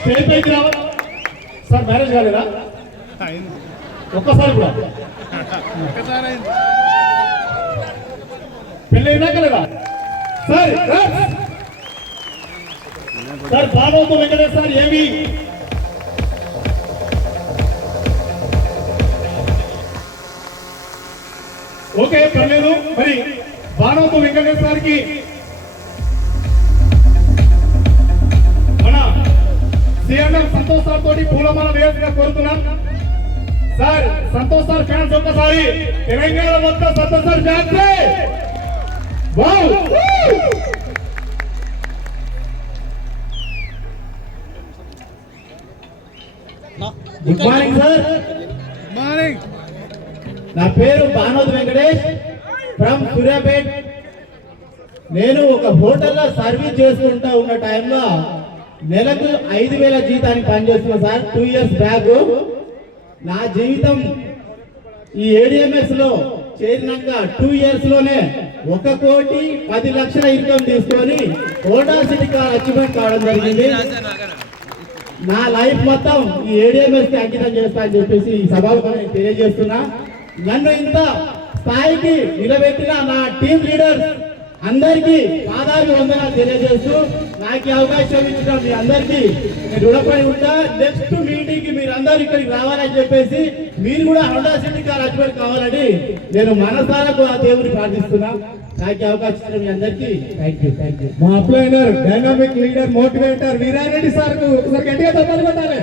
Stage పైకి రావాలి sir. Marriage కాలేదా? ఒక్కసారి కూడా పెళ్ళి అయినాక లేదా సార్? సార్ బాలవతో వెంకటేష్ సార్ ఏమి ఓకే పర్లేదు. మరి బాణవతో వెంకటేష్ గారికి మన సిఎంఎం సంతోష్ సార్ తోటి పూలమాల వేయాల్సిగా కోరుతున్నాం. సార్ సంతోష్ సార్ ఫ్యాన్స్ ఒక్కసారి తెలంగాణ మొత్తం Santosh sir fans. Good morning sir. Morning. నా పేరు బానోద్ వెంకటేష్ ఫ్రమ్ సూర్యాపేట్. నేను ఒక హోటల్లో సర్వీస్ చేసుకుంటా ఉన్న టైంలో నెలకు 5,000 జీతానికి పనిచేస్తున్నా సార్. 2 years బ్యాక్ నా జీవితం ఈ ADMS లో చేరినాక 2 years లోనే 1,10,00,000 ఇన్కమ్ తీసుకొని హోటా సిటీ అచీవ్మెంట్ కావడం జరిగింది. నా లైఫ్ మొత్తం ఈ ADMS కి అంకితం చేస్తా అని చెప్పేసి ఈ సభలో నేను తెలియజేస్తున్నా. నన్ను ఇంత స్థాయికి నిలబెట్టిన నా టీమ్ లీడర్స్ అందరికీ పాదాలు వందనాలు తెలియజేస్తూ నాకు ఈ అవకాశం ఇచ్చిన మీ అందరికీ నేను రుణపడి ఉంటా. నెక్స్ట్ మీటింగ్ కి మీరు అందరూ ఇక్కడికి రావాలని చెప్పేసి మీరు కూడా హోండా సిటీ కార్ అచీవ్మెంట్ కావాలని నేను మనసారకు ఆ దేవుని ప్రార్థిస్తున్నా. నాకు అవకాశం ఇచ్చిన మీ అందరికీ థ్యాంక్ యూ. మా అప్లైనర్ dynamic leader motivator Veerareddy sir ఒకసారి గట్టిగా తప్పని కొట్టాలి.